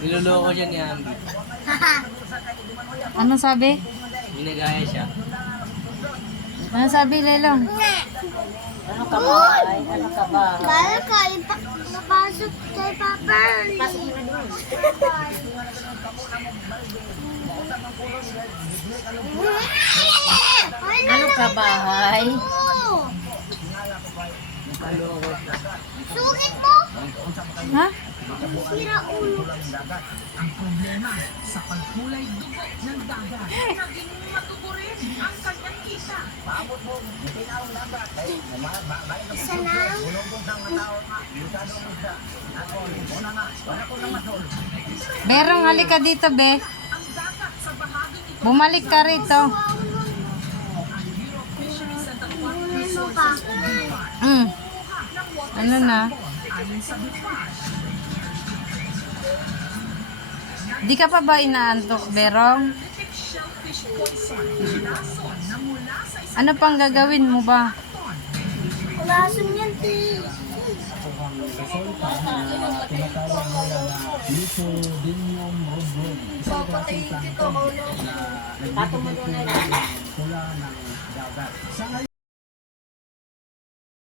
Niloloko siya ni Ambi. Ano sabi? Ginagaya siya. Ano sabi, Lelong? Ano ka ba? Ano ka ba? Kaya ka, napasok kay Papa. Pasok mo na doon. Ano ka bahay? Naloko siya. Sungit mo! Ha? Sira ulo. Ang problema sa pagkulay dugo ng dagat. Naging matugo rin ang kanyang kita. Isa lang. Berong, halika dito, be. Bumalik ka rito. Ano pa? Ano na? Di ka pa ba inaantok, Berong? Ano pang gagawin mo ba? Lason yan, te. Patong mo doon na lang.